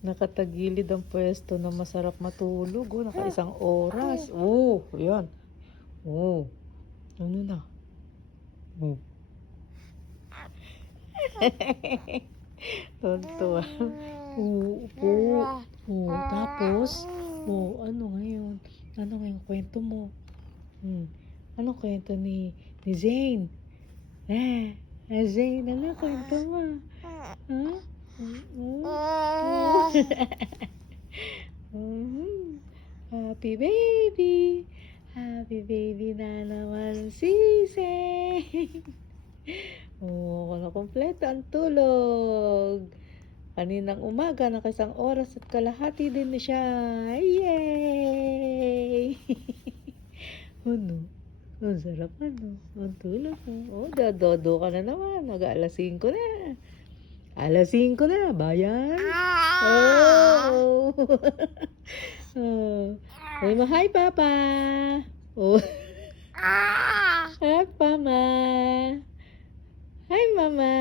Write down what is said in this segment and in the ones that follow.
Nakatagilid ang pwesto na masarap matulog. Oh, naka-isang oras. Oh, ayan. Oh, ano na? Oh. Tonto. Upo. Oh, tapos, ano ngayon? Ano ngayon kwento mo? Ano kwento ni Zane? Zane, ano kwento mo? Huh? Happy baby. Happy baby na naman si Zane. Kompleto ang tulog. Kaninang umaga, nakisang oras at kalahati din na siya. Yay! Ano? Ang sarap ano? Ang tulog mo. Dadodo ka na naman. Mag-alas 5 na. Alas 5 na, bayan. Oh! Uy, hi, Papa. Oh. Hi, Mama. Hi, Mama.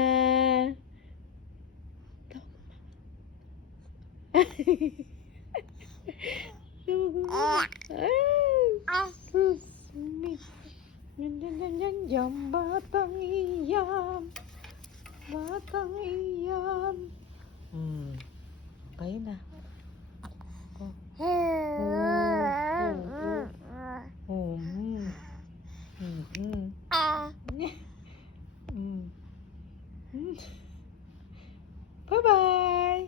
Yan, batang iyan. Batang iyan. Kayo na. Bye-bye.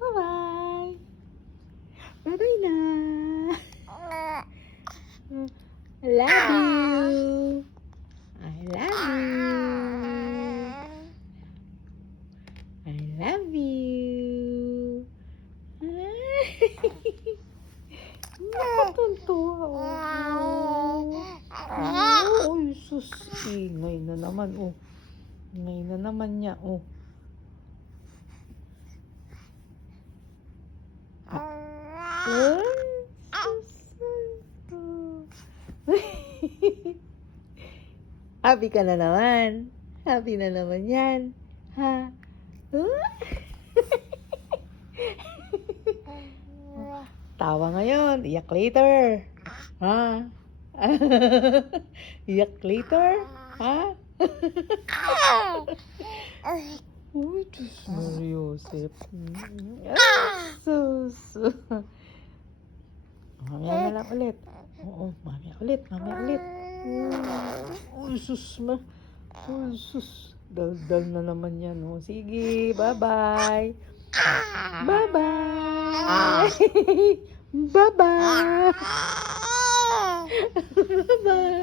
Bye-bye. Bye-bye na. I love you. I love you. I love you. Nakatuntua. Oh, sus. Ingay na naman. Oh. Ingay na naman niya. Oh. Happy ka na naman. Happy na naman yan. Ha? Tawa ngayon. Iyak later. Ha? Iyak later? Ha? Uy, Diyos Mariosep. Sus. Mamaya na lang ulit. Oo, mamaya ulit. Uy, sus. Uy, sus. Dal-dal na naman yan. Oh. Sige, bye-bye. Bye-bye. Bye-bye. Bye-bye.